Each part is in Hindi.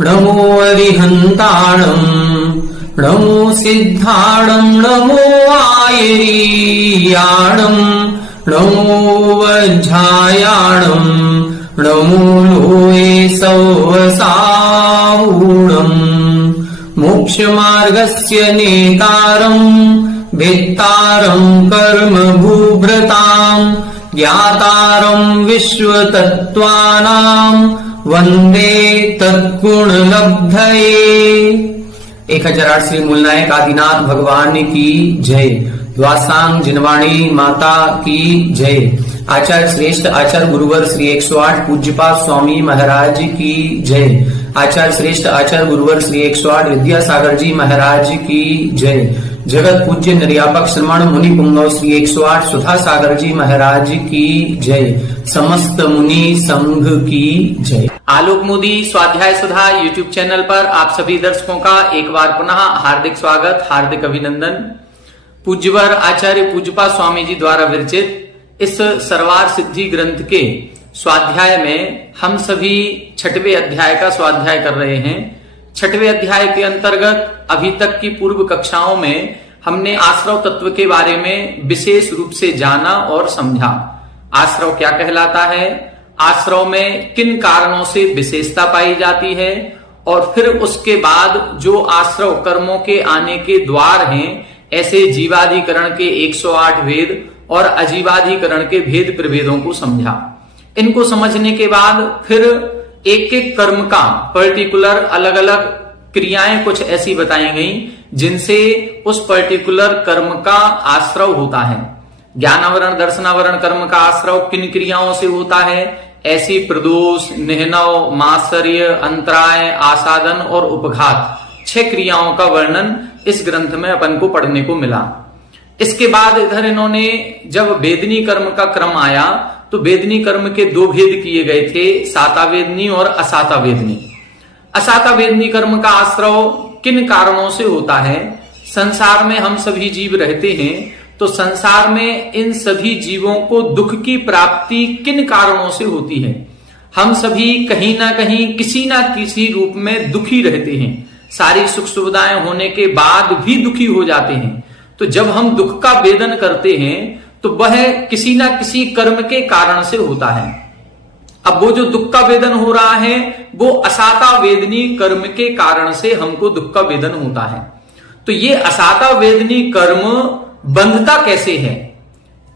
नमो अरिहन्ताणम् नमो सिद्धाणम् नमो आयरीयाणम् नमो वज्झायाणम् नमो लोये सौवसावूणम् मोक्षमार्गस्य नेतारम् भेत्तारम् कर्म भूभृताम् ज्ञातारम् विश्वतत्त्वानाम् वंदे तत्गुणलब्धये। 1008 श्री मूलनायक आदिनाथ भगवान की जय। द्वासांग जिनवाणी माता की जय। आचार्य श्रेष्ठ आचार्य गुरुवर श्री 108 पूज्यपाद स्वामी महाराज की जय। आचार्य श्रेष्ठ आचार्य गुरुवर श्री 108 विद्यासागर जी महाराज की जय। जगत पूज्य निर्यापक श्रमण मुनि पुंगव श्री 108 सुधा सागर जी महाराज की जय। समस्त मुनि संघ की जय। आलोक मोदी स्वाध्याय सुधा यूट्यूब चैनल पर आप सभी दर्शकों का एक बार पुनः हार्दिक स्वागत, हार्दिक अभिनंदन। पूज्यवर आचार्य पूज्यपाद स्वामी जी द्वारा विरचित इस सरवार सिद्धि ग्रंथ के स्वाध्याय में हम सभी 6वें अध्याय का स्वाध्याय कर रहे हैं। 6वें अध्याय के अंतर्गत अभी तक की पूर्व कक्षाओं में हमने आश्रव तत्व के बारे में विशेष रूप से जाना और समझा। आश्रव क्या कहलाता है, आश्रव में किन कारणों से विशेषता पाई जाती है, और फिर उसके बाद जो आश्रव कर्मों के आने के द्वार हैं, ऐसे जीवाधिकरण के 108 वेद और अजीवाधिकरण के भेद प्रभेदों को समझा। इनको समझने के बाद फिर एक एक कर्म का पर्टिकुलर अलग अलग क्रियाएं कुछ ऐसी बताई गई जिनसे उस पर्टिकुलर कर्म का आश्रव होता है। ज्ञानावरण दर्शनावरण कर्म का आश्रव किन क्रियाओं से होता है, ऐसी प्रदोष, निहनव, मात्सर्य, अंतराय, आसादन और उपघात 6 क्रियाओं का वर्णन इस ग्रंथ में अपन को पढ़ने को मिला। इसके बाद इधर इन्होंने जब वेदनी कर्म का क्रम आया तो वेदनी कर्म के 2 भेद किए गए थे, सातावेदनी और असातावेदनी। असातावेदनी कर्म का आश्रव किन कारणों से होता है। संसार में हम सभी जीव रहते हैं, तो संसार में इन सभी जीवों को दुख की प्राप्ति किन कारणों से होती है। हम सभी कहीं ना कहीं किसी ना किसी रूप में दुखी रहते हैं। सारी सुख सुविधाएं होने के बाद भी दुखी हो जाते हैं। तो जब हम दुख का वेदन करते हैं तो वह किसी ना किसी कर्म के कारण से होता है। अब वो जो दुख का वेदन हो रहा है वो असाता वेदनी कर्म के कारण से हमको दुख का वेदन होता है। तो ये असाता वेदनी कर्म बंधता कैसे है,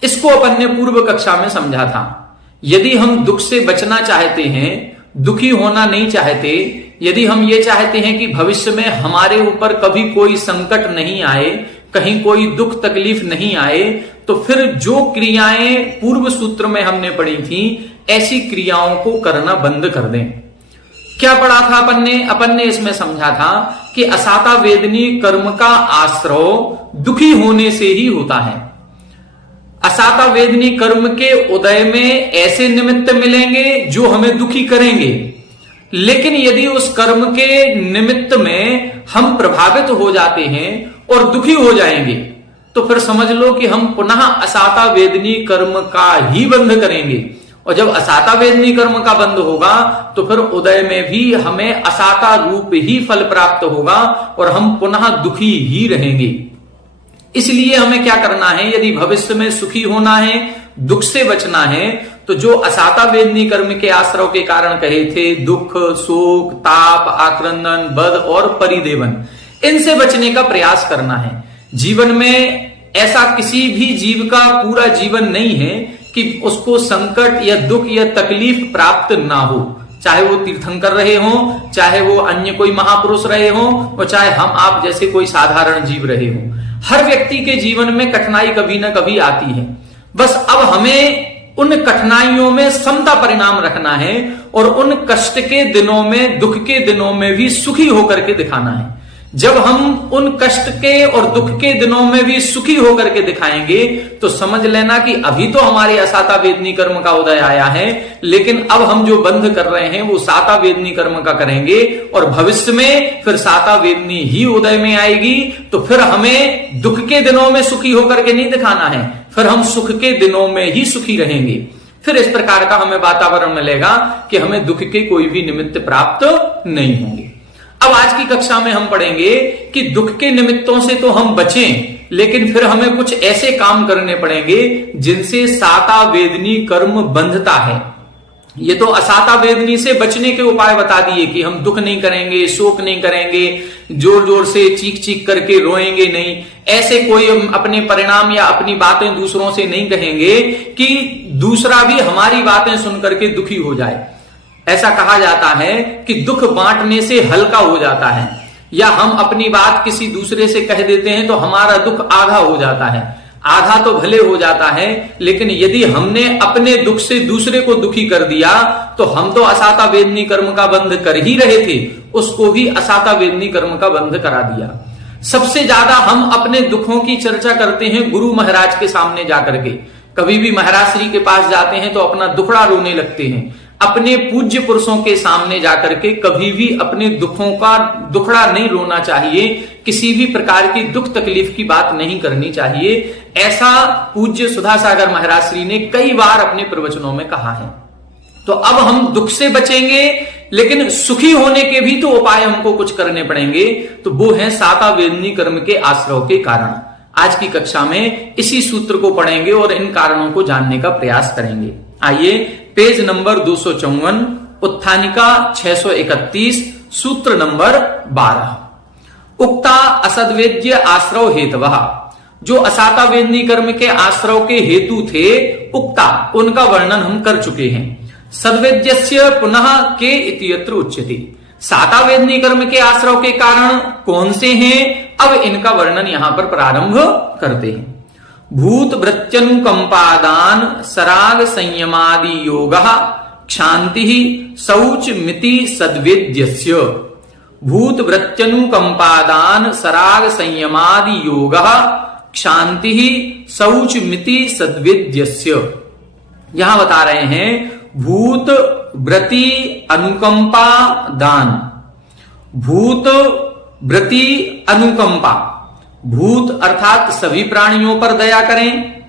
इसको अपन ने पूर्व कक्षा में समझा था। यदि हम दुख से बचना चाहते हैं, दुखी होना नहीं चाहते, यदि हम ये चाहते हैं कि भविष्य में हमारे ऊपर कभी कोई संकट नहीं आए, कहीं कोई दुख तकलीफ नहीं आए, तो फिर जो क्रियाएं पूर्व सूत्र में हमने पढ़ी थी ऐसी क्रियाओं को करना बंद कर दें। क्या पढ़ा था अपन ने इसमें समझा था कि असाता वेदनी कर्म का आश्रव दुखी होने से ही होता है। असाता वेदनी कर्म के उदय में ऐसे निमित्त मिलेंगे जो हमें दुखी करेंगे, लेकिन यदि उस कर्म के निमित्त में हम प्रभावित हो जाते हैं और दुखी हो जाएंगे तो फिर समझ लो कि हम पुनः असाता वेदनी कर्म का ही बंध करेंगे। और जब असाता वेदनी कर्म का बंध होगा तो फिर उदय में भी हमें असाता रूप ही फल प्राप्त होगा और हम पुनः दुखी ही रहेंगे। इसलिए हमें क्या करना है, यदि भविष्य में सुखी होना है, दुख से बचना है, तो जो असाता वेदनी कर्म के आश्रव के कारण कहे थे, दुख, शोक, ताप, आक्रंदन, बद और परिदेवन, इनसे बचने का प्रयास करना है। जीवन में ऐसा किसी भी जीव का पूरा जीवन नहीं है कि उसको संकट या दुख या तकलीफ प्राप्त ना हो। चाहे वो तीर्थंकर रहे हों, चाहे वो अन्य कोई महापुरुष रहे हों, और चाहे हम आप जैसे कोई साधारण जीव रहे हों। हर व्यक्ति के जीवन में कठिनाई कभी ना कभी आती है। बस अब हमें उन कठिनाइयों में समता परिणाम रखना है और उन कष्ट के दिनों में, दुख के दिनों में भी सुखी होकर के दिखाना है। जब हम उन कष्ट के और दुख के दिनों में भी सुखी होकर के दिखाएंगे तो समझ लेना कि अभी तो हमारे असाता वेदनी कर्म का उदय आया है, लेकिन अब हम जो बंध कर रहे हैं वो साता वेदनी कर्म का करेंगे और भविष्य में फिर साता वेदनी ही उदय में आएगी। तो फिर हमें दुख के दिनों में सुखी होकर के नहीं दिखाना है, फिर हम सुख के दिनों में ही सुखी रहेंगे। फिर इस प्रकार का हमें वातावरण मिलेगा कि हमें दुख के कोई भी निमित्त प्राप्त नहीं होंगे। अब आज की कक्षा में हम पढ़ेंगे कि दुख के निमित्तों से तो हम बचें, लेकिन फिर हमें कुछ ऐसे काम करने पड़ेंगे जिनसे साता वेदनी कर्म बंधता है। ये तो असाता वेदनी से बचने के उपाय बता दिए कि हम दुख नहीं करेंगे, शोक नहीं करेंगे, जोर जोर से चीख चीख करके रोएंगे नहीं, ऐसे कोई अपने परिणाम या अपनी बातें दूसरों से नहीं कहेंगे कि दूसरा भी हमारी बातें सुन करके दुखी हो जाए। ऐसा कहा जाता है कि दुख बांटने से हल्का हो जाता है, या हम अपनी बात किसी दूसरे से कह देते हैं तो हमारा दुख आधा हो जाता है। आधा तो भले हो जाता है, लेकिन यदि हमने अपने दुख से दूसरे को दुखी कर दिया तो हम तो असाता वेदनी कर्म का बंध कर ही रहे थे, उसको भी असाता वेदनी कर्म का बंध करा दिया। सबसे ज्यादा हम अपने दुखों की चर्चा करते हैं गुरु महाराज के सामने जाकर के। कभी भी महाराज श्री के पास जाते हैं तो अपना दुखड़ा रोने लगते हैं। अपने पूज्य पुरुषों के सामने जाकर के कभी भी अपने दुखों का दुखड़ा नहीं रोना चाहिए, किसी भी प्रकार की दुख तकलीफ की बात नहीं करनी चाहिए। ऐसा पूज्य सुधासागर महाराज श्री ने कई बार अपने प्रवचनों में कहा है। तो अब हम दुख से बचेंगे, लेकिन सुखी होने के भी तो उपाय हमको कुछ करने पड़ेंगे, तो वो है साता वेदनी कर्म के आश्रव के कारण। आज की कक्षा में इसी सूत्र को पढ़ेंगे और इन कारणों को जानने का प्रयास करेंगे। आइए पेज नंबर 254, उत्थानिका 631, सूत्र नंबर 12। उक्ता असद्वेद्य आश्रव हेतवः, जो असाता वेदनी कर्म के आश्रव के हेतु थे, उक्ता उनका वर्णन हम कर चुके हैं। सद्वेद्यस्य पुनः के इत्यत्र उच्यते, साता वेदनी कर्म के आश्रव के कारण कौन से हैं, अब इनका वर्णन यहां पर प्रारंभ करते हैं। भूत वृत्यनुकंपादान सराग संयमादि योगः क्षांति शौच मिति सद्वेद्यस्य। भूत वृत्यनुकंपादान सराग संयमादि योगः क्षांति शौच मिति सद्वेद्यस्य। यहां बता रहे हैं भूत व्रति अनुकंपा दान। भूत व्रति अनुकंपा, भूत अर्थात सभी प्राणियों पर दया करें।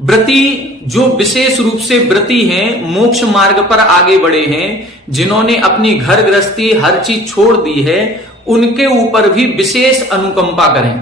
व्रति जो विशेष रूप से व्रति हैं, मोक्ष मार्ग पर आगे बढ़े हैं, जिन्होंने अपनी घर गृहस्थी हर चीज छोड़ दी है, उनके ऊपर भी विशेष अनुकंपा करें।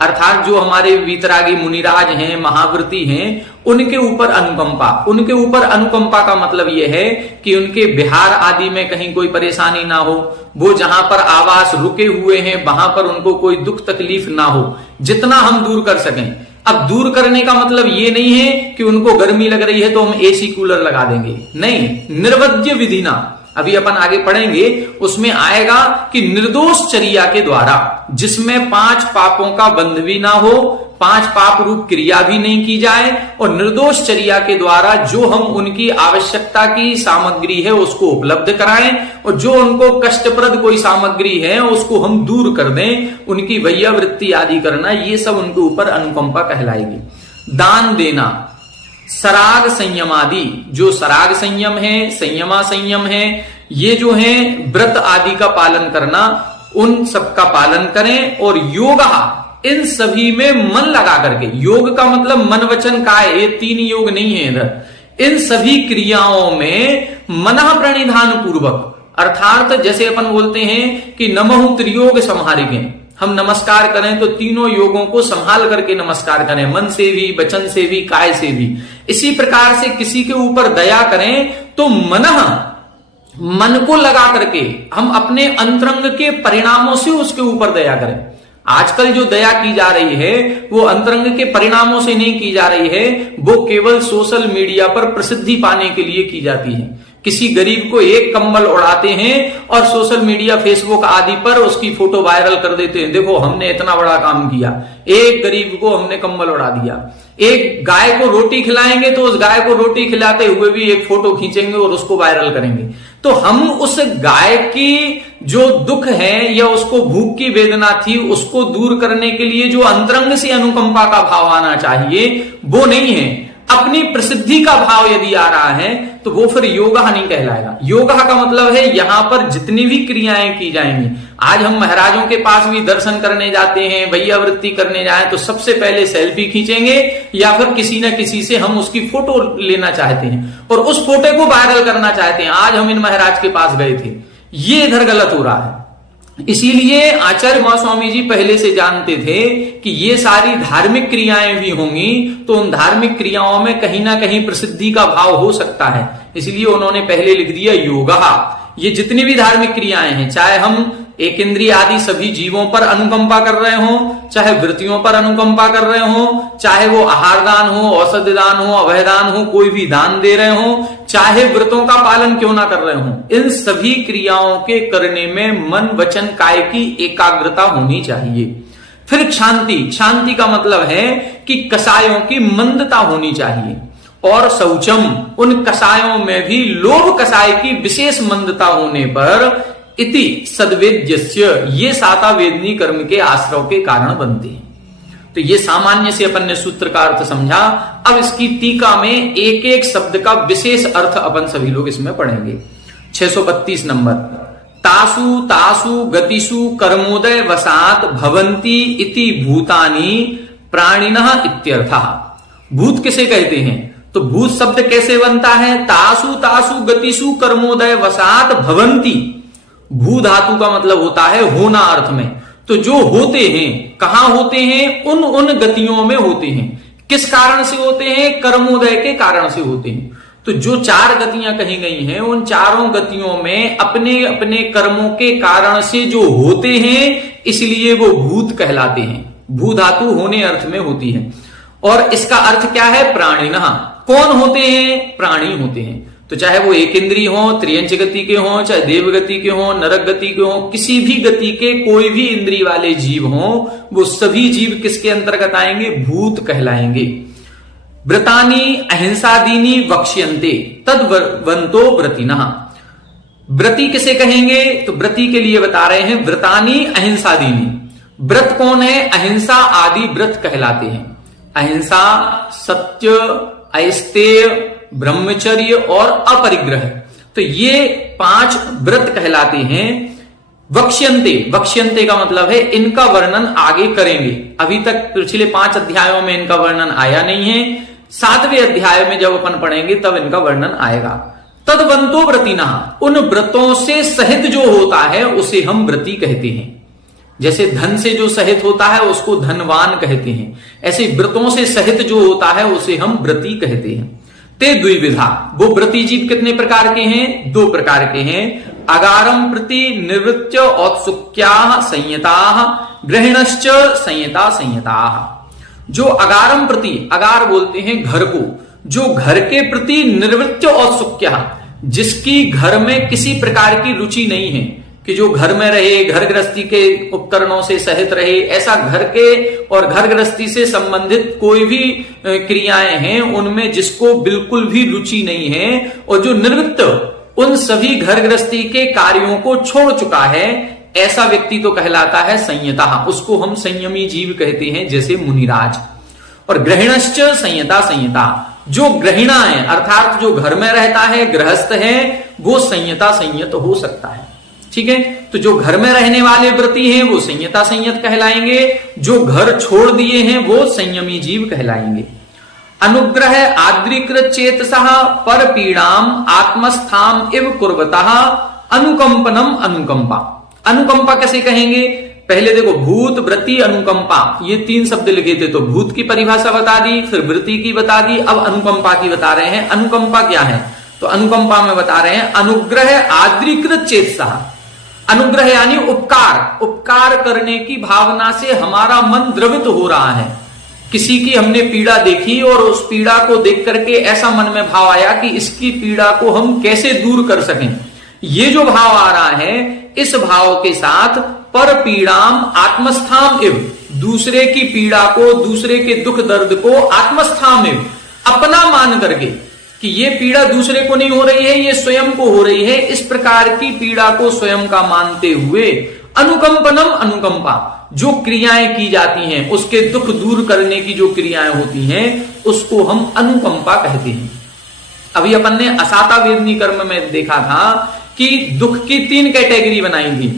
अर्थात जो हमारे वीतरागी मुनिराज हैं, महाव्रती हैं, उनके ऊपर अनुकंपा। उनके ऊपर अनुकंपा का मतलब यह है कि उनके विहार आदि में कहीं कोई परेशानी ना हो, वो जहां पर आवास रुके हुए हैं वहां पर उनको कोई दुख तकलीफ ना हो, जितना हम दूर कर सकें। अब दूर करने का मतलब ये नहीं है कि उनको गर्मी लग रही है तो हम एसी कूलर लगा देंगे, नहीं, निर्वज्य विधिना, अभी अपन आगे पढ़ेंगे उसमें आएगा कि निर्दोष चर्या के द्वारा, जिसमें 5 पापों का बंध भी ना हो, 5 पाप रूप क्रिया भी नहीं की जाए, और निर्दोष चर्या के द्वारा जो हम उनकी आवश्यकता की सामग्री है उसको उपलब्ध कराएं, और जो उनको कष्टप्रद कोई सामग्री है उसको हम दूर कर दें, उनकी वैयावृत्ति आदि करना, ये सब उनके ऊपर अनुकंपा कहलाएगी। दान देना, सराग संयमादि, जो सराग संयम है, संयमा संयम है, ये जो है व्रत आदि का पालन करना, उन सब का पालन करें। और योग, इन सभी में मन लगा करके, योग का मतलब मन वचन काय, ये 3 योग नहीं है इधर। इन सभी क्रियाओं में मनः प्रणिधान पूर्वक, अर्थात जैसे अपन बोलते हैं कि नमः त्रियोग संहारिके, हम नमस्कार करें तो तीनों योगों को संभाल करके नमस्कार करें, मन से भी, वचन से भी, काय से भी। इसी प्रकार से किसी के ऊपर दया करें तो मन को लगा करके हम अपने अंतरंग के परिणामों से उसके ऊपर दया करें। आजकल जो दया की जा रही है वो अंतरंग के परिणामों से नहीं की जा रही है, वो केवल सोशल मीडिया पर प्रसिद्धि पाने के लिए की जाती है। किसी गरीब को एक कंबल उड़ाते हैं और सोशल मीडिया, फेसबुक आदि पर उसकी फोटो वायरल कर देते हैं, देखो हमने इतना बड़ा काम किया, एक गरीब को हमने कंबल उड़ा दिया। एक गाय को रोटी खिलाएंगे तो उस गाय को रोटी खिलाते हुए भी एक फोटो खींचेंगे और उसको वायरल करेंगे। तो हम उस गाय की जो दुख है या उसको भूख की वेदना थी, उसको दूर करने के लिए जो अंतरंग से अनुकंपा का भाव आना चाहिए वो नहीं है। अपनी प्रसिद्धि का भाव यदि आ रहा है तो वो फिर योगा नहीं कहलाएगा। योगा का मतलब है यहां पर जितनी भी क्रियाएं की जाएंगी। आज हम महाराजों के पास भी दर्शन करने जाते हैं, वैयावृत्ति करने जाए तो सबसे पहले सेल्फी खींचेंगे या फिर किसी न किसी से हम उसकी फोटो लेना चाहते हैं और उस फोटो को वायरल करना चाहते हैं। आज हम इन महाराज के पास गए थे, ये इधर गलत हो रहा है। इसीलिए आचार्य महास्वामी जी पहले से जानते थे कि ये सारी धार्मिक क्रियाएं भी होंगी, तो उन धार्मिक क्रियाओं में कहीं ना कहीं प्रसिद्धि का भाव हो सकता है, इसलिए उन्होंने पहले लिख दिया योगा। ये जितनी भी धार्मिक क्रियाएं हैं, चाहे हम एक इंद्रिय आदि सभी जीवों पर अनुकंपा कर रहे हो, चाहे वृत्तियों पर अनुकंपा कर रहे हो, चाहे वो आहार दान हो, औषधि दान हो, अभय दान हो, कोई भी दान दे रहे हो, चाहे व्रतों का पालन क्यों ना कर रहे हो, इन सभी क्रियाओं के करने में मन वचन काय की एकाग्रता होनी चाहिए। फिर शांति, शांति का मतलब है कि कसायों की मंदता होनी चाहिए, और शौचम, उन कसायों में भी लोभ कसाय की विशेष मंदता होने पर इति सद्वेद्यस्य, ये साता वेदनी कर्म के आश्रव के कारण बनते हैं। तो ये सामान्य से अपन ने सूत्र का अर्थ समझा। अब इसकी टीका में एक एक शब्द का विशेष अर्थ अपन सभी लोग इसमें पढ़ेंगे। 632 नंबर, तासु तासु गतिषु कर्मोदय वसात भवंती इति भूतानि प्राणिनः इत्यर्थः। भूत किसे कहते हैं? तो भूत शब्द कैसे बनता है? तासु तासु गतिषु कर्मोदय वसात भवंती। भू धातु का मतलब होता है होना अर्थ में। तो जो होते हैं, कहां होते हैं? उन गतियों में होते हैं। किस कारण से होते हैं? कर्मोदय के कारण से होते हैं। तो जो चार गतियां कही गई हैं, उन चारों गतियों में अपने अपने कर्मों के कारण से जो होते हैं, इसलिए वो भूत कहलाते हैं। भू धातु होने अर्थ में होती है। और इसका अर्थ क्या है? प्राणिनः। कौन होते हैं? प्राणी होते हैं। तो चाहे वो एक इंद्रिय हो, त्रियंच गति के हो, चाहे देव गति के हो, नरक गति के हो, किसी भी गति के कोई भी इंद्रिय वाले जीव हो, वो सभी जीव किसके अंतर्गत आएंगे? भूत कहलाएंगे। व्रतानि अहिंसादीनि वक्ष्यन्ते तद्वन्तो व्रतिनः। व्रति किसे कहेंगे? तो व्रति के लिए बता रहे हैं व्रतानि अहिंसादीनि। व्रत कौन है? अहिंसा आदि व्रत कहलाते हैं। अहिंसा, सत्य, ऐस्तेय, ब्रह्मचर्य और अपरिग्रह, तो ये 5 व्रत कहलाते हैं। वक्ष्यन्ते, वक्ष्यन्ते का मतलब है इनका वर्णन आगे करेंगे। अभी तक पिछले 5 अध्यायों में इनका वर्णन आया नहीं है। 7वें अध्याय में जब अपन पढ़ेंगे तब इनका वर्णन आएगा। तद्वन्तो व्रतिनः, उन व्रतों से सहित जो होता है उसे हम व्रति कहते हैं। जैसे धन से जो सहित होता है उसको धनवान कहते हैं, ऐसे व्रतों से सहित जो होता है उसे हम व्रति कहते हैं। ते द्विविधा, वो व्रति जीव कितने प्रकार के हैं? 2 प्रकार के हैं। अगारम प्रति निवृत्य औत्सुक्या संयता, ग्रहणश्च संयता संयता। जो अगारम प्रति, अगार बोलते हैं घर को, जो घर के प्रति निवृत्य औत्सुक्या, जिसकी घर में किसी प्रकार की रुचि नहीं है, कि जो घर में रहे, घर गृहस्थी के उपकरणों से सहित रहे, ऐसा घर के और घर गृहस्थी से संबंधित कोई भी क्रियाएं हैं उनमें जिसको बिल्कुल भी रुचि नहीं है, और जो निवृत्त उन सभी घर गृहस्थी के कार्यों को छोड़ चुका है, ऐसा व्यक्ति तो कहलाता है संयता। उसको हम संयमी जीव कहते हैं, जैसे मुनिराज। और ग्रहणश्च संयता संयता, जो गृहिणा है अर्थात जो घर में रहता है, गृहस्थ है, वो संयता संयत हो सकता है। ठीक है, तो जो घर में रहने वाले व्रती हैं वो संयता संयत कहलाएंगे, जो घर छोड़ दिए हैं वो संयमी जीव कहलाएंगे। अनुग्रह आद्रीकृत चेतसः पर पीड़ाम आत्मस्थाम इव कुर्वतः अनुकंपनम अनुकंपा। अनुकंपा कैसे कहेंगे? पहले देखो, भूत, व्रति, अनुकंपा, ये 3 शब्द लिखे थे, तो भूत की परिभाषा बता दी, फिर वृत्ति की बता दी, अब अनुकंपा की बता रहे हैं। अनुकंपा क्या है? तो अनुकंपा में बता रहे हैं अनुग्रह आद्रीकृत चेतसः। अनुग्रह यानी उपकार, उपकार करने की भावना से हमारा मन द्रवित हो रहा है। किसी की हमने पीड़ा देखी और उस पीड़ा को देख करके ऐसा मन में भाव आया कि इसकी पीड़ा को हम कैसे दूर कर सकें। ये जो भाव आ रहा है, इस भाव के साथ पर पीड़ाम आत्मस्थाम इव, दूसरे की पीड़ा को, दूसरे के दुख दर्द को आत्मस्थाम इव, अपना मान करके कि ये पीड़ा दूसरे को नहीं हो रही है, ये स्वयं को हो रही है, इस प्रकार की पीड़ा को स्वयं का मानते हुए अनुकंपनम अनुकंपा, जो क्रियाएं की जाती हैं, उसके दुख दूर करने की जो क्रियाएं होती हैं उसको हम अनुकंपा कहते हैं। अभी अपन ने असाता वेदनी कर्म में देखा था कि दुख की 3 कैटेगरी बनाई थी,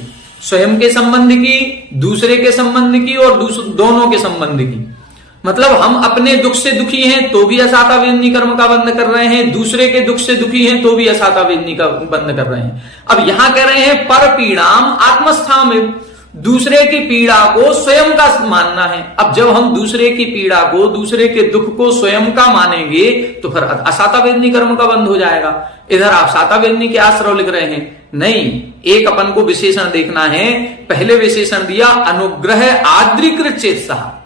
स्वयं के संबंध की, दूसरे के संबंध की और दोनों के संबंध की। मतलब हम अपने दुख से दुखी हैं तो भी असाता वेदनी कर्म का बंध कर रहे हैं, दूसरे के दुख से दुखी हैं तो भी असाता वेदनी का बंध कर रहे हैं। अब यहां कह रहे हैं पर पीड़ाम आत्मस्थाम, दूसरे की पीड़ा को स्वयं का मानना है। अब जब हम दूसरे की पीड़ा को, दूसरे के दुख को स्वयं का मानेंगे तो फिर असाता वेदनी कर्म का बंध हो जाएगा। इधर आप साता वेदनी के आश्रव लिख रहे हैं, नहीं, एक अपन को विशेषण देखना है। पहले विशेषण दिया अनुग्रह आद्रीकृत चेतसा,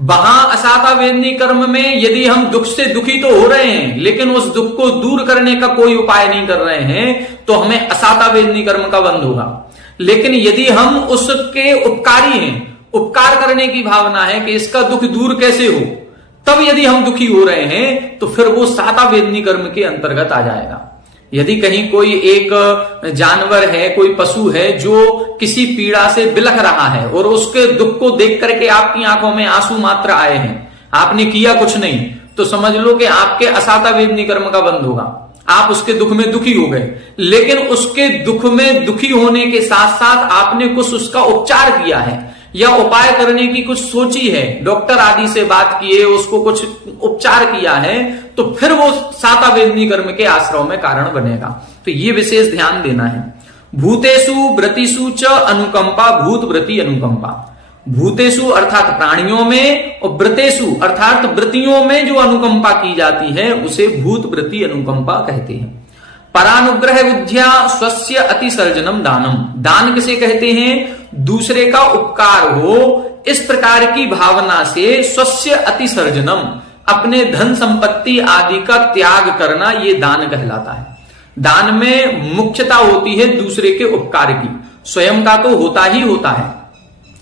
वहां असाता वेदनी कर्म में यदि हम दुख से दुखी तो हो रहे हैं लेकिन उस दुख को दूर करने का कोई उपाय नहीं कर रहे हैं तो हमें असाता वेदनी कर्म का बंध होगा। लेकिन यदि हम उसके उपकारी हैं, उपकार करने की भावना है कि इसका दुख दूर कैसे हो, तब यदि हम दुखी हो रहे हैं तो फिर वो साता वेदनी कर्म के अंतर्गत आ जाएगा। यदि कहीं कोई एक जानवर है, कोई पशु है जो किसी पीड़ा से बिलख रहा है और उसके दुख को देख करके आपकी आंखों में आंसू मात्र आए हैं, आपने किया कुछ नहीं, तो समझ लो कि आपके असाता वेदनी कर्म का बंध होगा। आप उसके दुख में दुखी हो गए, लेकिन उसके दुख में दुखी होने के साथ साथ आपने कुछ उसका उपचार किया है या उपाय करने की कुछ सोची है, डॉक्टर आदि से बात किए, उसको कुछ उपचार किया है, तो फिर वो साता वेदनी कर्म के आश्रव में कारण बनेगा। तो ये विशेष ध्यान देना है। भूतेषु व्रतिषु च अनुकंपा, भूत व्रति अनुकंपा। भूतेषु अर्थात प्राणियों में और व्रतेषु अर्थात व्रतियों में जो अनुकंपा की जाती है उसे भूत व्रति अनुकंपा कहते हैं। परानुग्रह बुद्धिया स्वस्य अतिसर्जनम दानम, दान किसे कहते हैं? दूसरे का उपकार हो इस प्रकार की भावना से स्वस्य अतिसर्जनम, अपने धन संपत्ति आदि का त्याग करना, ये दान कहलाता है। दान में मुख्यता होती है दूसरे के उपकार की, स्वयं का तो होता ही होता है।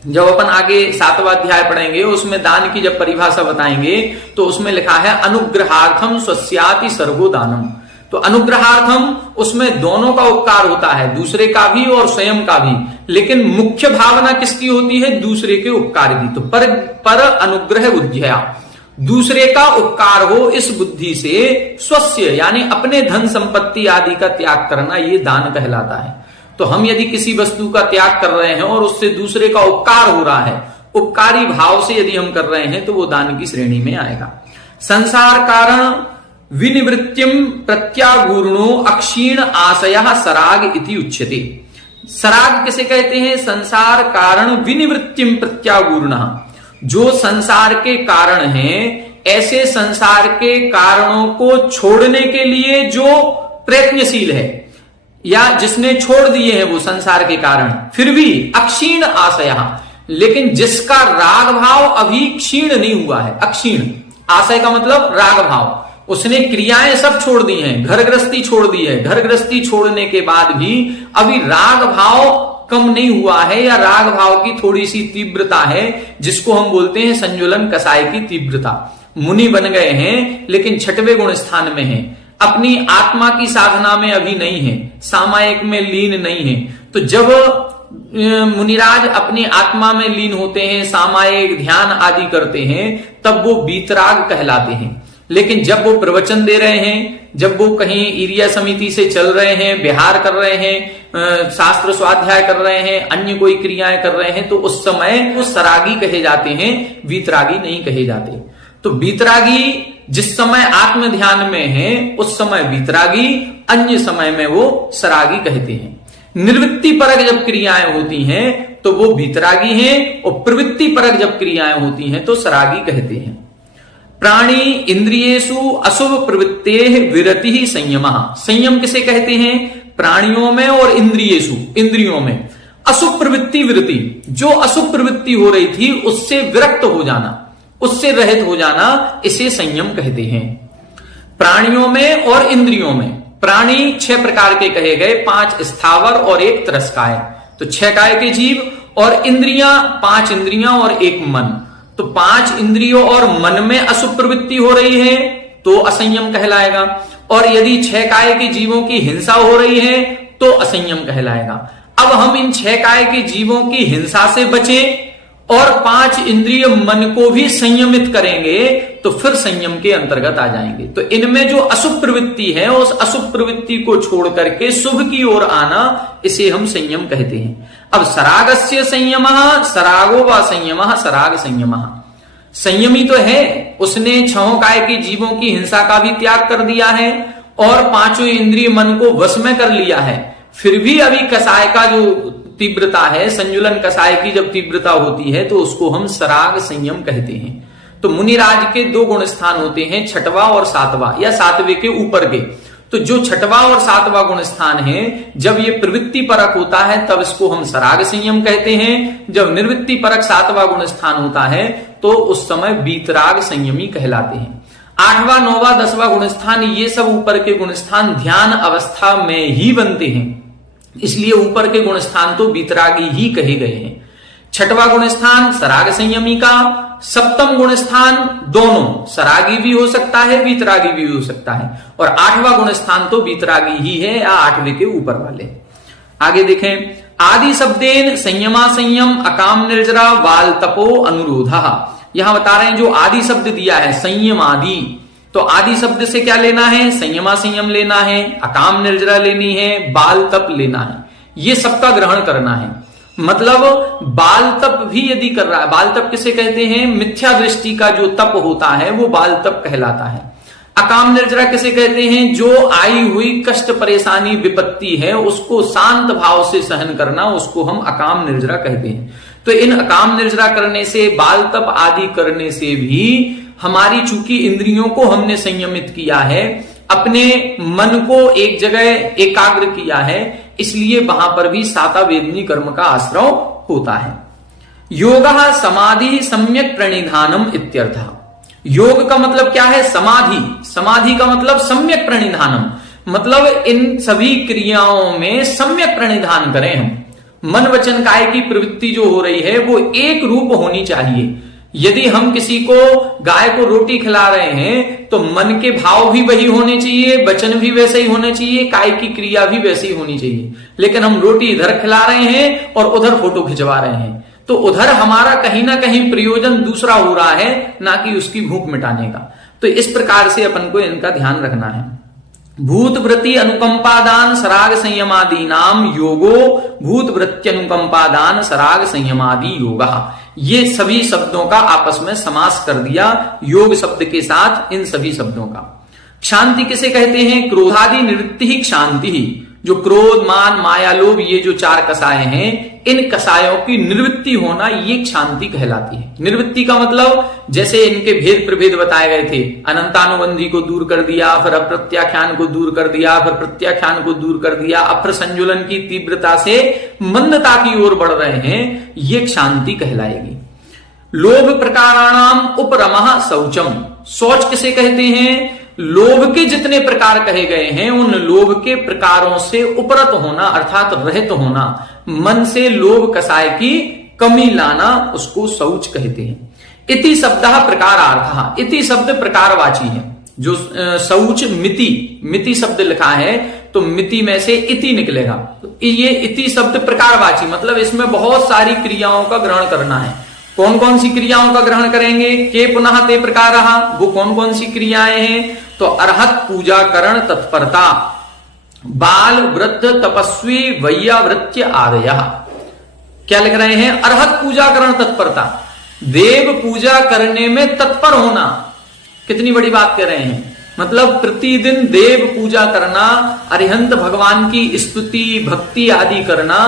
जब अपन आगे 7वां अध्याय पढ़ेंगे उसमें दान की जब परिभाषा बताएंगे तो उसमें लिखा है अनुग्रहार्थम स्वस्याति सर्वो दानम। तो अनुग्रहार्थम उसमें दोनों का उपकार होता है, दूसरे का भी और स्वयं का भी, लेकिन मुख्य भावना किसकी होती है? दूसरे के उपकार की। तो पर अनुग्रह बुद्धिया, दूसरे का उपकार हो इस बुद्धि से, स्वस्य यानी अपने धन संपत्ति आदि का त्याग करना, ये दान कहलाता है। तो हम यदि किसी वस्तु का त्याग कर रहे हैं और उससे दूसरे का उपकार हो रहा है, उपकारी भाव से यदि हम कर रहे हैं तो वो दान की श्रेणी में आएगा। संसार कारण विनिवृत्तिम प्रत्यागूर्णो अक्षीण आशय सराग इति उच्यते। सराग किसे कहते हैं? संसार कारण विनिवृत्तिम प्रत्यागूर्ण, जो संसार के कारण हैं, ऐसे संसार के कारणों को छोड़ने के लिए जो प्रयत्नशील है या जिसने छोड़ दिए हैं वो संसार के कारण, फिर भी अक्षीण आशय, लेकिन जिसका राग भाव अभी क्षीण नहीं हुआ है। अक्षीण आशय का मतलब राग भाव, उसने क्रियाएं सब छोड़ दी हैं, घर गृहस्थी छोड़ दी है, घर गृहस्थी छोड़ने के बाद भी अभी राग भाव कम नहीं हुआ है या राग भाव की थोड़ी सी तीव्रता है, जिसको हम बोलते हैं संजुलन कसाय की तीव्रता। मुनि बन गए हैं लेकिन छठवें गुण स्थान में हैं, अपनी आत्मा की साधना में अभी नहीं है, सामायिक में लीन नहीं है। तो जब मुनिराज अपनी आत्मा में लीन होते हैं, सामायिक ध्यान आदि करते हैं, तब वो बीतराग कहलाते हैं। लेकिन जब वो प्रवचन दे रहे हैं, जब वो कहीं ईरिया समिति से चल रहे हैं, विहार कर रहे हैं, शास्त्र स्वाध्याय कर रहे हैं, अन्य कोई क्रियाएं कर रहे हैं, तो उस समय वो सरागी कहे जाते हैं, बीतरागी नहीं कहे जाते। तो बीतरागी जिस समय आत्म ध्यान में है उस समय बीतरागी, अन्य समय में वो सरागी कहते हैं। निर्वृत्ति परक जब क्रियाएं होती हैं तो वो बीतरागी हैं, और प्रवृत्ति परक जब क्रियाएं होती हैं तो सरागी कहते हैं। प्राणी इंद्रियेषु अशुभ प्रवृत्ते विरति ही संयम। संयम किसे कहते हैं? प्राणियों में और इंद्रियेषु, इंद्रियों में अशुभ प्रवृत्ति विरति, जो अशुभ प्रवृत्ति हो रही थी उससे विरक्त हो जाना, उससे रहित हो जाना, इसे संयम कहते हैं। प्राणियों में और इंद्रियों में, प्राणी 6 प्रकार के कहे गए, 5 स्थावर और 1 त्रस्काय, तो 6 काय के जीव, और इंद्रियां 5 इंद्रियां और 1 मन। तो 5 इंद्रियों और मन में अशुभ प्रवृत्ति हो रही है तो असंयम कहलाएगा, और यदि 6 काय के जीवों की हिंसा हो रही है तो असंयम कहलाएगा। अब हम इन 6 काय के जीवों की हिंसा से बचें और 5 इंद्रिय मन को भी संयमित करेंगे तो फिर संयम के अंतर्गत आ जाएंगे। तो इनमें जो अशुभ प्रवृत्ति है उस अशुभ प्रवृत्ति को छोड़ करके शुभ की ओर आना, इसे हम संयम कहते हैं। अब सरागस्य संयमः, सरागो व संयमः, सराग संयमः। संयमी तो है, उसने 6 काय के जीवों की हिंसा का भी त्याग कर दिया है और 5 इंद्रिय मन को वश में कर लिया है, फिर भी अभी कसाय का जो तीव्रता है, संजुलन कसाय की जब तीव्रता होती है तो उसको हम सराग संयम कहते हैं। तो मुनिराज के 2 गुण स्थान होते हैं, 6वां और 7वां, या 7वें के ऊपर के। तो जो 6वां और 7वां गुण स्थान है, जब ये प्रवृत्ति परक होता है तब इसको हम सराग संयम कहते हैं। जब निर्वृत्ति परक 7वां गुण स्थान होता है तो उस समय बीतराग संयमी कहलाते हैं। 8वां, 9वां, 10वां गुण स्थान, ये सब ऊपर के गुण स्थान ध्यान अवस्था में ही बनते हैं, इसलिए ऊपर के गुण स्थान तो बीतरागी ही कहे गए हैं। 6वां गुण स्थान सराग संयमी का, 7वां गुण स्थान दोनों सरागी भी हो सकता है, बीतरागी भी हो सकता है, और 8वां गुण स्थान तो बीतरागी ही है या 8वें के ऊपर वाले। आगे देखें, आदि शब्देन संयमा संयम अकाम निर्जरा वाल तपो अनुरोधा। यहां बता रहे हैं जो आदि शब्द दिया है संयम आदि, तो आदि शब्द से क्या लेना है, संयमा संयम लेना है, अकाम निर्जरा लेनी है, बाल तप लेना है, ये सबका ग्रहण करना है। मतलब बाल तप भी यदि कर रहा है, बाल तप किसे कहते हैं, मिथ्या दृष्टि का जो तप होता है वो बाल तप कहलाता है। अकाम निर्जरा किसे कहते हैं, जो आई हुई कष्ट परेशानी विपत्ति है उसको शांत भाव से सहन करना, उसको हम अकाम निर्जरा कहते हैं। तो इन अकाम निर्जरा करने से, बाल तप आदि करने से भी हमारी चूंकि इंद्रियों को हमने संयमित किया है, अपने मन को एक जगह एकाग्र किया है, इसलिए वहां पर भी साता वेदनी कर्म का आश्रय होता है। योगः समाधि सम्यक प्रणिधानम इत्यर्थः। योग का मतलब क्या है, समाधि। समाधि का मतलब सम्यक प्रणिधानम, मतलब इन सभी क्रियाओं में सम्यक प्रणिधान करें हम। मन वचन काय की प्रवृत्ति जो हो रही है वो एक रूप होनी चाहिए। यदि हम किसी को गाय को रोटी खिला रहे हैं तो मन के भाव भी वही होने चाहिए, वचन भी वैसे ही होने चाहिए, काय की क्रिया भी वैसी ही होनी चाहिए। लेकिन हम रोटी इधर खिला रहे हैं और उधर फोटो खिंचवा रहे हैं, तो उधर हमारा कहीं ना कहीं प्रयोजन दूसरा हो रहा है, ना कि उसकी भूख मिटाने का। तो इस प्रकार से अपन को इनका ध्यान रखना है। भूत वृत्ति अनुकंपादान सराग संयमादि नाम योगो भूत वृत्ति अनुकंपादान सराग संयमादि योगा। ये सभी शब्दों का आपस में समास कर दिया योग शब्द के साथ, इन सभी शब्दों का। शांति किसे कहते हैं, क्रोधादि निवृत्ति ही शांति ही। जो क्रोध मान माया लोभ ये जो 4 कसाय हैं, इन कसायों की निवृत्ति होना ये शांति कहलाती है। निवृत्ति का मतलब जैसे इनके भेद प्रभेद बताए गए थे, अनंतानुबंधी को दूर कर दिया, फिर अप्रत्याख्यान को दूर कर दिया, फिर प्रत्याख्यान को दूर कर दिया, अब फिर संजुलन की तीव्रता से मंदता की ओर बढ़ रहे हैं, ये शांति कहलाएगी। लोभ प्रकाराणाम उपरमः शौचम। शौच किसे कहते हैं, लोभ के जितने प्रकार कहे गए हैं उन लोभ के प्रकारों से उपरत होना अर्थात रहित होना, मन से लोभ कसाय की कमी लाना, उसको शौच कहते हैं। इति शब्दः प्रकारार्थः। इति शब्द प्रकारवाची है। जो शौच मिति शब्द लिखा है तो मिति में से इति निकलेगा। तो ये इति शब्द प्रकारवाची मतलब इसमें बहुत सारी क्रियाओं का ग्रहण करना है। कौन कौन सी क्रियाओं का ग्रहण करेंगे, के पुनः ते प्रकार रहा, वो कौन कौन सी क्रियाएं हैं, तो अरहत पूजा करण तत्परता, बाल वृद्ध तपस्वी वैयावृत्य आदय। क्या लिख रहे हैं, अरहत पूजा करण तत्परता, देव पूजा करने में तत्पर होना। कितनी बड़ी बात कह रहे हैं, मतलब प्रतिदिन देव पूजा करना, अरिहंत भगवान की स्तुति भक्ति आदि करना,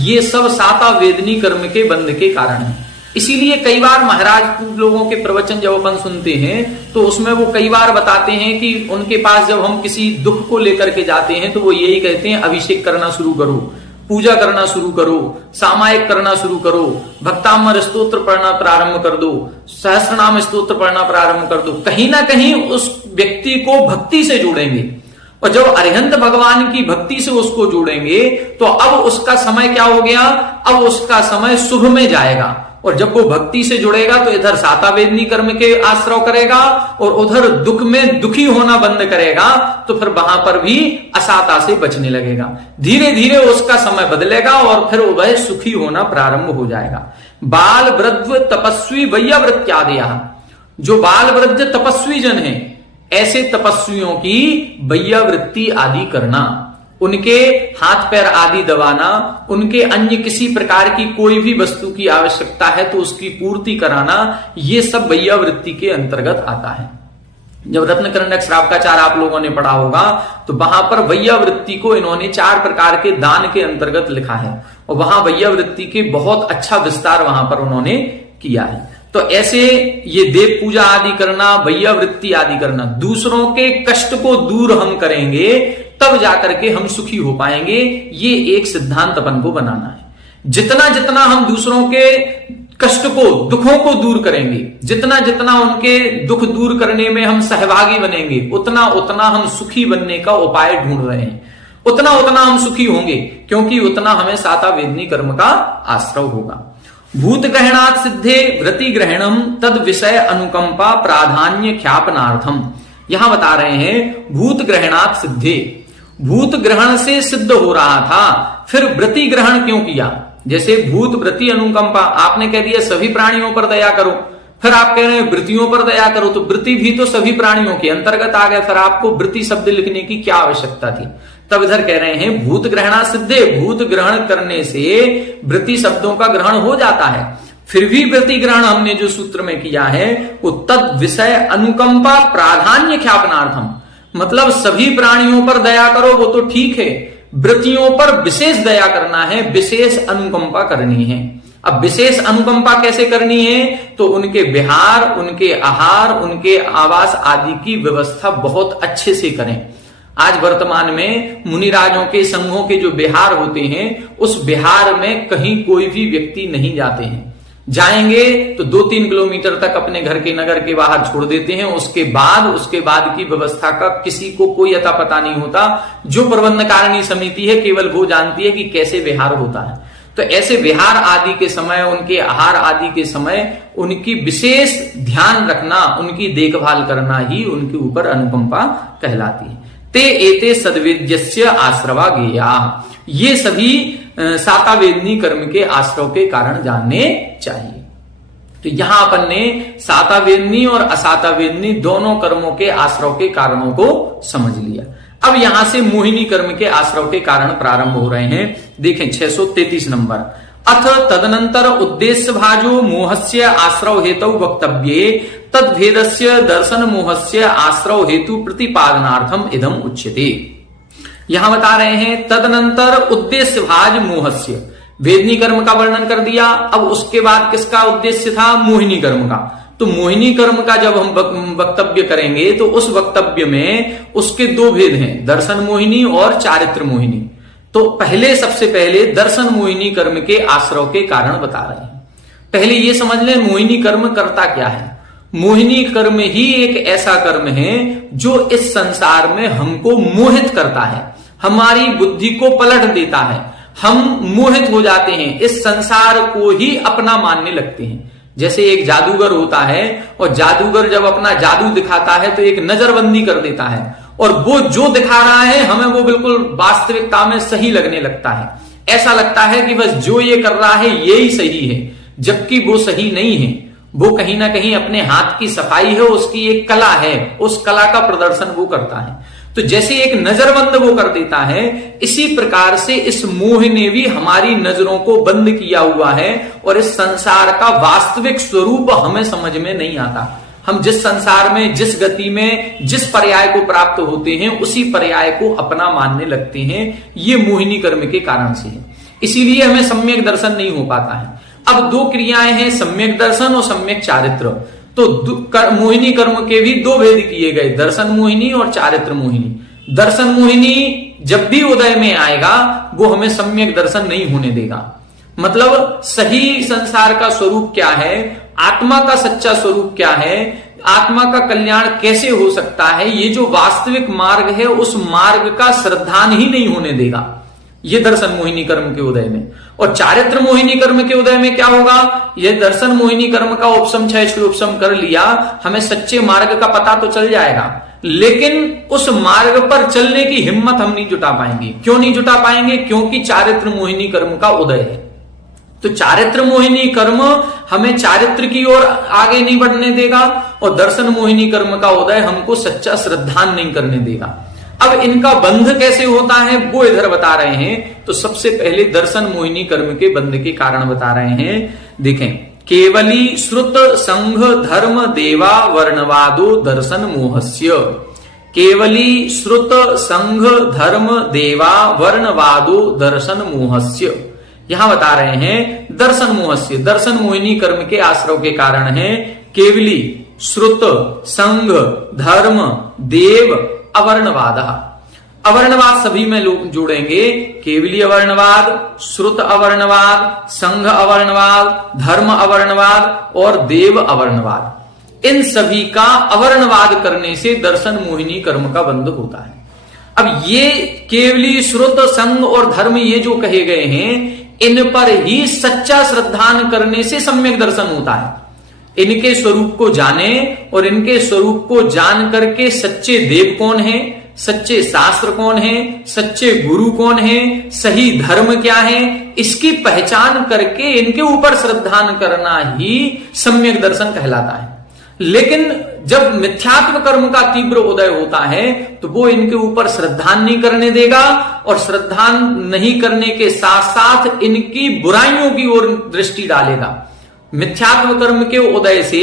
ये सब साता वेदनी कर्म के बंध के कारण है। इसीलिए कई बार महाराज लोगों के प्रवचन जब अपन सुनते हैं तो उसमें वो कई बार बताते हैं कि उनके पास जब हम किसी दुख को लेकर के जाते हैं तो वो यही कहते हैं, अभिषेक करना शुरू करो, पूजा करना शुरू करो, सामायिक करना शुरू करो, भक्तामर स्तोत्र पढ़ना प्रारंभ कर दो, सहस्रनाम स्तोत्र पढ़ना प्रारंभ कर दो। कहीं ना कहीं उस व्यक्ति को भक्ति से जोड़ेंगे, और जब अरिहंत भगवान की भक्ति से उसको जोड़ेंगे तो अब उसका समय क्या हो गया, अब उसका समय शुभ में जाएगा। और जब वो भक्ति से जुड़ेगा तो इधर साता वेदनी कर्म के आश्रय करेगा और उधर दुख में दुखी होना बंद करेगा, तो फिर वहां पर भी असाता से बचने लगेगा। धीरे धीरे उसका समय बदलेगा और फिर वह सुखी होना प्रारंभ हो जाएगा। बाल वृद्ध तपस्वी वैयावृत्यादया, जो बाल वृद्ध तपस्वी जन है ऐसे तपस्वियों की वैयावृत्ति आदि करना। उनके हाथ पैर आदि दबाना, उनके अन्य किसी प्रकार की कोई भी वस्तु की आवश्यकता है तो उसकी पूर्ति कराना, ये सब वैयावृत्ति के अंतर्गत आता है। जब रत्नकरण्डक श्रावकाचार आप लोगों ने पढ़ा होगा तो वहां पर वैयावृत्ति को इन्होंने 4 प्रकार के दान के अंतर्गत लिखा है और वहां वैयावृत्ति के बहुत अच्छा विस्तार वहां पर उन्होंने किया है। तो ऐसे ये देव पूजा आदि करना, वैयावृत्ति आदि करना, दूसरों के कष्ट को दूर हम करेंगे तब जाकर के हम सुखी हो पाएंगे, ये एक सिद्धांत अपन को बनाना है। जितना जितना हम दूसरों के कष्ट को, दुखों को दूर करेंगे, जितना जितना उनके दुख दूर करने में हम सहभागी बनेंगे, उतना उतना हम सुखी बनने का उपाय ढूंढ रहे हैं, उतना उतना हम सुखी होंगे, क्योंकि उतना हमें साता वेदनी कर्म का आश्रय होगा। भूत ग्रहणात् सिद्धे व्रति ग्रहणम तद विषय अनुकंपा प्राधान्य ख्यापनार्थम। यहां बता रहे हैं भूत ग्रहणात् सिद्धे, भूत ग्रहण से सिद्ध हो रहा था, फिर व्रति ग्रहण क्यों किया? जैसे भूत व्रति अनुकंपा, आपने कह दिया सभी प्राणियों पर दया करो, फिर आप कह रहे हैं वृत्तियों पर दया करो, तो वृत्ति भी तो सभी प्राणियों के अंतर्गत आ गए, फिर आपको वृत्ति शब्द लिखने की क्या आवश्यकता थी? तब इधर कह रहे हैं भूत ग्रहणा सिद्धे, भूत ग्रहण करने से वृत्ति शब्दों का ग्रहण हो जाता है, फिर भी वृत्ति ग्रहण हमने जो सूत्र में किया है वो तद विषय अनुकंपा प्राधान्य ख्यापनार्थम, मतलब सभी प्राणियों पर दया करो वो तो ठीक है, वृत्तियों पर विशेष दया करना है, विशेष अनुकंपा करनी है। अब विशेष अनुकंपा कैसे करनी है? तो उनके विहार, उनके आहार, उनके आवास आदि की व्यवस्था बहुत अच्छे से करें। आज वर्तमान में मुनिराजों के संघों के जो विहार होते हैं, उस विहार में कहीं कोई भी व्यक्ति नहीं जाते हैं, जाएंगे तो 2-3 किलोमीटर तक अपने घर के नगर के बाहर छोड़ देते हैं, उसके बाद की व्यवस्था का किसी को कोई अता पता नहीं होता। जो प्रबंधकारिणी समिति है केवल वो जानती है कि कैसे विहार होता है। तो ऐसे विहार आदि के समय, उनके आहार आदि के समय उनकी विशेष ध्यान रखना, उनकी देखभाल करना ही उनके ऊपर अनुकंपा कहलाती है। ते एते सद्वेद्यस्य आश्रवा गेया, ये सभी सातावेदनी कर्म के आश्रव के कारण जानने चाहिए। तो यहां अपन ने सातावेदनी और असातावेदनी दोनों कर्मों के आश्रव के कारणों को समझ लिया। अब यहां से मोहिनी कर्म के आश्रव के कारण प्रारंभ हो रहे हैं। देखें 633 नंबर। अथ तदनंतर उद्देश्य भाजो मोहस्य आश्रव हेतु वक्तव्ये तद्भेदस्य दर्शन मोहस्य आश्रव हेतु प्रतिपादनार्थम इदम उच्यते। यहां बता रहे हैं तदनंतर उद्देश्य भाज मोहस्य, वेदनी कर्म का वर्णन कर दिया। अब उसके बाद किसका उद्देश्य था? मोहिनी कर्म का। तो मोहिनी कर्म का जब हम वक्तव्य करेंगे तो उस वक्तव्य में उसके 2 भेद हैं, दर्शन मोहिनी और चारित्र मोहिनी। तो पहले, सबसे पहले दर्शन मोहिनी कर्म के आश्रव के कारण बता रहे हैं। पहले ये समझ लें मोहिनी कर्म करता क्या है। मोहिनी कर्म ही एक ऐसा कर्म है जो इस संसार में हमको मोहित करता है, हमारी बुद्धि को पलट देता है, हम मोहित हो जाते हैं, इस संसार को ही अपना मानने लगते हैं। जैसे एक जादूगर होता है और जादूगर जब अपना जादू दिखाता है तो एक नजरबंदी कर देता है और वो जो दिखा रहा है हमें वो बिल्कुल वास्तविकता में सही लगने लगता है। ऐसा लगता है कि बस जो ये कर रहा है ये ही सही है, जबकि वो सही नहीं है। वो कहीं ना कहीं अपने हाथ की सफाई है, उसकी एक कला है, उस कला का प्रदर्शन वो करता है। तो जैसे एक नजरबंद वो कर देता है, इसी प्रकार से इस मोह ने भी हमारी नजरों को बंद किया हुआ है और इस संसार का वास्तविक स्वरूप हमें समझ में नहीं आता। हम जिस संसार में, जिस गति में, जिस पर्याय को प्राप्त होते हैं उसी पर्याय को अपना मानने लगते हैं। ये मोहिनी कर्म के कारण से है, इसीलिए हमें सम्यक दर्शन नहीं हो पाता है। अब 2 क्रियाएं हैं, सम्यक दर्शन और सम्यक चारित्र। तो मोहिनी कर्म के भी 2 भेद किए गए, दर्शन मोहिनी और चारित्र मोहिनी। दर्शन मोहिनी जब भी उदय में आएगा वो हमें सम्यक दर्शन नहीं होने देगा। मतलब सही संसार का स्वरूप क्या है, आत्मा का सच्चा स्वरूप क्या है, आत्मा का कल्याण कैसे हो सकता है, ये जो वास्तविक मार्ग है उस मार्ग का श्रद्धान ही नहीं होने देगा। ये दर्शन मोहिनी कर्म के उदय में। और चारित्र मोहिनी कर्म के उदय में क्या होगा? ये दर्शन मोहिनी कर्म का उपशम, 6 उपशम कर लिया, हमें सच्चे मार्ग का पता तो चल जाएगा, लेकिन उस मार्ग पर चलने की हिम्मत हम नहीं जुटा पाएंगे। क्यों नहीं जुटा पाएंगे? क्योंकि चारित्र मोहिनी कर्म का उदय है। तो चारित्र मोहिनी कर्म हमें चारित्र की ओर आगे नहीं बढ़ने देगा और दर्शन मोहिनी कर्म का उदय हमको सच्चा श्रद्धान नहीं करने देगा। अब इनका बंध कैसे होता है वो इधर बता रहे हैं। तो सबसे पहले दर्शन मोहिनी कर्म के बंध के कारण बता रहे हैं। देखें, केवली श्रुत संघ धर्म देवा वर्णवादो दर्शन मोहस्य। केवली श्रुत संघ धर्म देवा वर्णवादो दर्शन मोहस्य। यहां बता रहे हैं दर्शन मोहस्य, दर्शन मोहिनी कर्म के आश्रव के कारण है। केवली श्रुत संघ धर्म देव अवर्णवाद। अवर्णवाद सभी में लोग जोड़ेंगे, केवली अवर्णवाद, श्रुत अवर्णवाद, संघ अवर्णवाद, धर्म अवर्णवाद और देव अवर्णवाद। इन सभी का अवर्णवाद करने से दर्शन मोहिनी कर्म का बंध होता है। अब ये केवली श्रुत संघ और धर्म ये जो कहे गए हैं, इन पर ही सच्चा श्रद्धान करने से सम्यक दर्शन होता है। इनके स्वरूप को जाने और इनके स्वरूप को जान करके सच्चे देव कौन है, सच्चे शास्त्र कौन है, सच्चे गुरु कौन है, सही धर्म क्या है, इसकी पहचान करके इनके ऊपर श्रद्धान करना ही सम्यक दर्शन कहलाता है। लेकिन जब मिथ्यात्व कर्म का तीव्र उदय होता है तो वो इनके ऊपर श्रद्धान नहीं करने देगा, और श्रद्धान नहीं करने के साथ साथ इनकी बुराइयों की ओर दृष्टि डालेगा। मिथ्यात्व कर्म के उदय से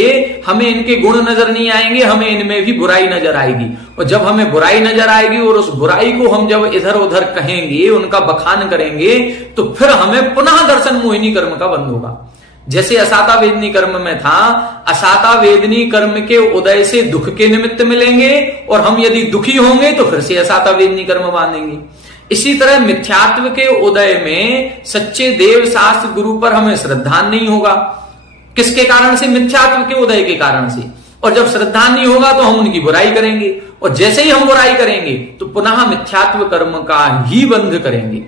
हमें इनके गुण नजर नहीं आएंगे, हमें इनमें भी बुराई नजर आएगी। और जब हमें बुराई नजर आएगी और उस बुराई को हम जब इधर उधर कहेंगे, उनका बखान करेंगे, तो फिर हमें पुनः दर्शन मोहिनी कर्म का बंध होगा। जैसे असाता वेदनी कर्म में था, असाता वेदनी कर्म के उदय से दुख के निमित्त मिलेंगे, और हम यदि दुखी होंगे तो फिर से असाता वेदनी कर्म बांधेंगे। इसी तरह मिथ्यात्व के उदय में सच्चे देव शास्त्र गुरु पर हमें श्रद्धान नहीं होगा। किसके कारण से? मिथ्यात्व के उदय के कारण से। और जब श्रद्धा नहीं होगा तो हम उनकी बुराई करेंगे, और जैसे ही हम बुराई करेंगे तो पुनः मिथ्यात्व कर्म का ही बंध करेंगे।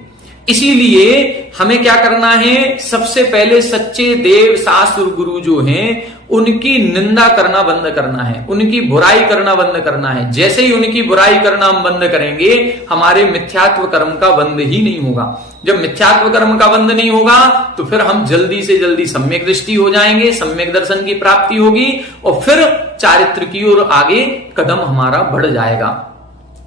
इसीलिए हमें क्या करना है? सबसे पहले सच्चे देव शास्त्र गुरु जो हैं उनकी निंदा करना बंद करना है, उनकी बुराई करना बंद करना है। जैसे ही उनकी बुराई करना हम बंद करेंगे, हमारे मिथ्यात्व कर्म का बंध ही नहीं होगा। जब मिथ्यात्व कर्म का बंध नहीं होगा तो फिर हम जल्दी से जल्दी सम्यक दृष्टि हो जाएंगे, सम्यक दर्शन की प्राप्ति होगी, और फिर चारित्र की ओर आगे कदम हमारा बढ़ जाएगा।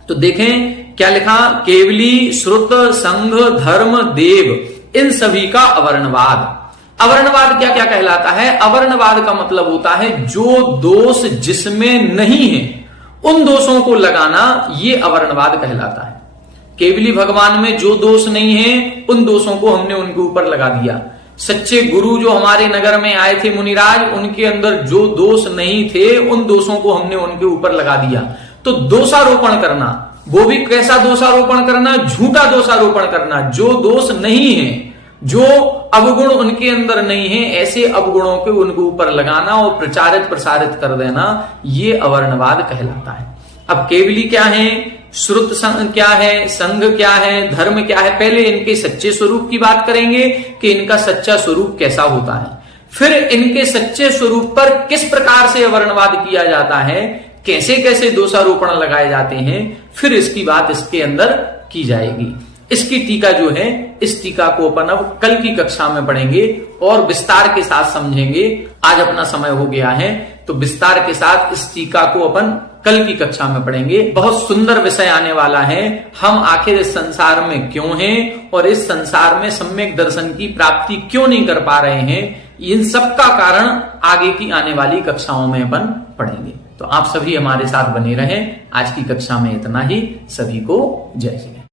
तो देखें क्या लिखा, केवली श्रुत संघ धर्म देव इन सभी का अवर्णवाद। अवर्णवाद क्या क्या कहलाता है? अवर्णवाद का मतलब होता है जो दोष जिसमें नहीं है उन दोषों को लगाना, ये अवर्णवाद कहलाता है। केवली भगवान में जो दोष नहीं है उन दोषों को हमने उनके ऊपर लगा दिया। सच्चे गुरु जो हमारे नगर में आए थे मुनिराज, उनके अंदर जो दोष नहीं थे उन दोषों को हमने उनके ऊपर लगा दिया। तो दोषारोपण करना, वो भी कैसा दोषारोपण करना? झूठा दोषारोपण करना। जो दोष नहीं है, जो अवगुण उनके अंदर नहीं है, ऐसे अवगुणों के उनके ऊपर लगाना और प्रचारित प्रसारित कर देना, ये अवर्णवाद कहलाता है। अब केवली क्या है, श्रुत संघ क्या है, संघ क्या है, धर्म क्या है? पहले इनके सच्चे स्वरूप की बात करेंगे कि इनका सच्चा स्वरूप कैसा होता है। फिर इनके सच्चे स्वरूप पर किस प्रकार से अवर्णवाद किया जाता है, कैसे कैसे दोषारोपण लगाए जाते हैं, फिर इसकी बात इसके अंदर की जाएगी। इसकी टीका जो है, इस टीका को अपन अब कल की कक्षा में पढ़ेंगे और विस्तार के साथ समझेंगे। आज अपना समय हो गया है, तो विस्तार के साथ इस टीका को अपन कल की कक्षा में पढ़ेंगे। बहुत सुंदर विषय आने वाला है। हम आखिर इस संसार में क्यों हैं और इस संसार में सम्यक दर्शन की प्राप्ति क्यों नहीं कर पा रहे हैं, इन सब का कारण आगे की आने वाली कक्षाओं में अपन पढ़ेंगे। तो आप सभी हमारे साथ बने रहें। आज की कक्षा में इतना ही। सभी को जय श्री राम।